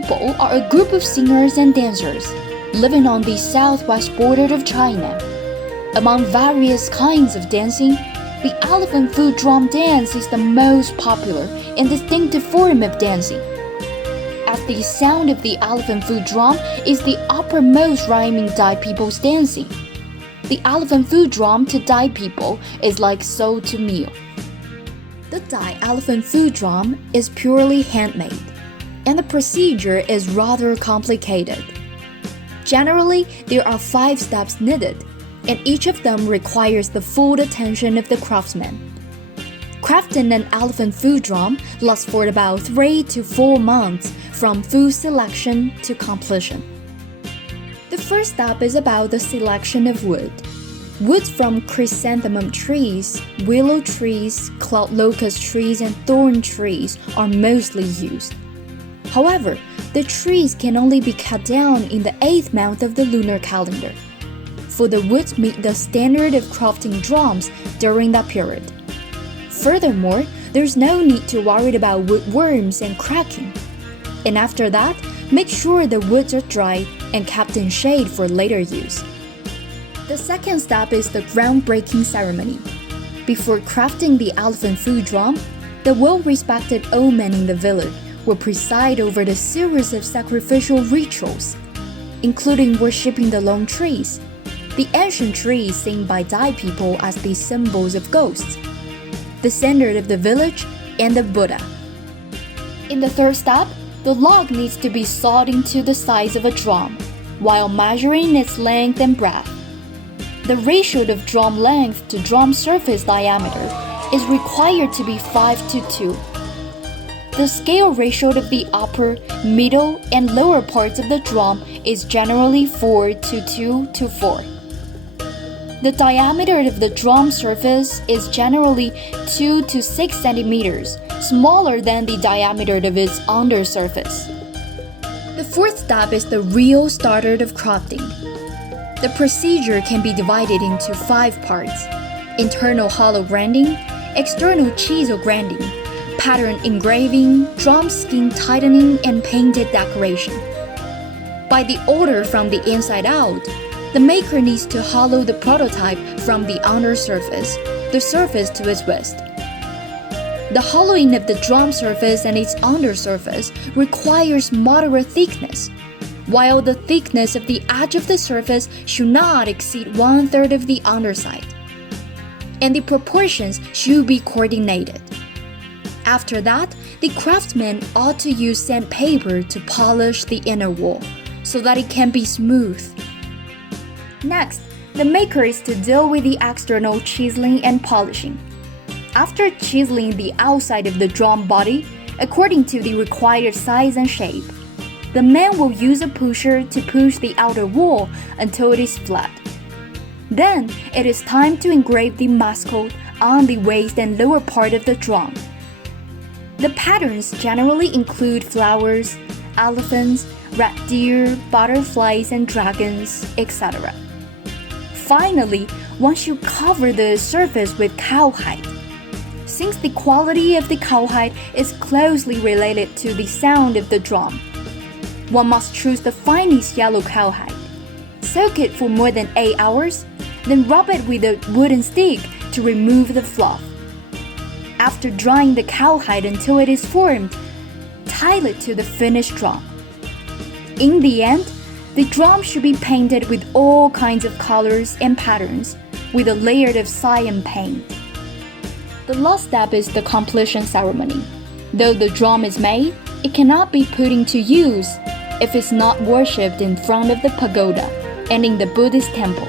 people are a group of singers and dancers living on the southwest border of China. Among various kinds of dancing, the elephant foot drum dance is the most popular and distinctive form of dancing. As the sound of the elephant foot drum is the uppermost rhyming Dai people's dancing. The elephant foot drum to Dai people is like so to meal. The Dai elephant foot drum is purely handmade, and the procedure is rather complicated. Generally, there are 5 steps needed, and each of them requires the full attention of the craftsman. Crafting an elephant foot drum lasts for about 3 to 4 months from food selection to completion. The first step is about the selection of wood. Woods from chrysanthemum trees, willow trees, cloud locust trees, and thorn trees are mostly used. However, the trees can only be cut down in the 8th month of the lunar calendar, for the woods meet the standard of crafting drums during that period. Furthermore, there's no need to worry about woodworms and cracking. And after that, make sure the woods are dry and kept in shade for later use. The second step is the groundbreaking ceremony. Before crafting the elephant foot drum, the well-respected old men in the village will preside over the series of sacrificial rituals, including worshipping the long trees, the ancient trees seen by Dai people as the symbols of ghosts, the center of the village, and the Buddha. In the third step, the log needs to be sawed into the size of a drum, while measuring its length and breadth. The ratio of drum length to drum surface diameter is required to be 5:2. The scale ratio of the upper, middle, and lower parts of the drum is generally 4:2:4. The diameter of the drum surface is generally 2 to 6 centimeters, smaller than the diameter of its undersurface. The fourth step is the real starter of crafting. The procedure can be divided into 5 parts: internal hollow grinding, external chisel grinding, pattern engraving, drum skin tightening, and painted decoration. By the order from the inside out, the maker needs to hollow the prototype from the undersurface, the surface to its waist. The hollowing of the drum surface and its undersurface requires moderate thickness, while the thickness of the edge of the surface should not exceed 1/3 of the underside, and the proportions should be coordinated. After that, the craftsman ought to use sandpaper to polish the inner wall so that it can be smooth. Next, the maker is to deal with the external chiseling and polishing. After chiseling the outside of the drum body, according to the required size and shape, the man will use a pusher to push the outer wall until it is flat. Then, it is time to engrave the mascot on the waist and lower part of the drum. The patterns generally include flowers, elephants, red deer, butterflies, and dragons, etc. Finally, once you cover the surface with cowhide, since the quality of the cowhide is closely related to the sound of the drum, one must choose the finest yellow cowhide. Soak it for more than 8 hours, then rub it with a wooden stick to remove the fluff. After drying the cowhide until it is formed, tie it to the finished drum. In the end, the drum should be painted with all kinds of colors and patterns with a layer of cyan paint. The last step is the completion ceremony. Though the drum is made, it cannot be put into use if it's not worshipped in front of the pagoda and in the Buddhist temple.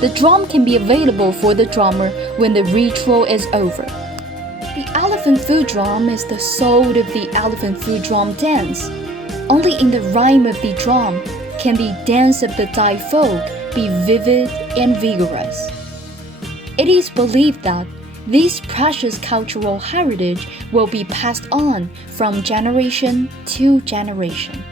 The drum can be available for the drummer when the ritual is over. The elephant foot drum is the soul of the elephant foot drum dance. Only in the rhyme of the drum can the dance of the Dai folk be vivid and vigorous. It is believed that this precious cultural heritage will be passed on from generation to generation.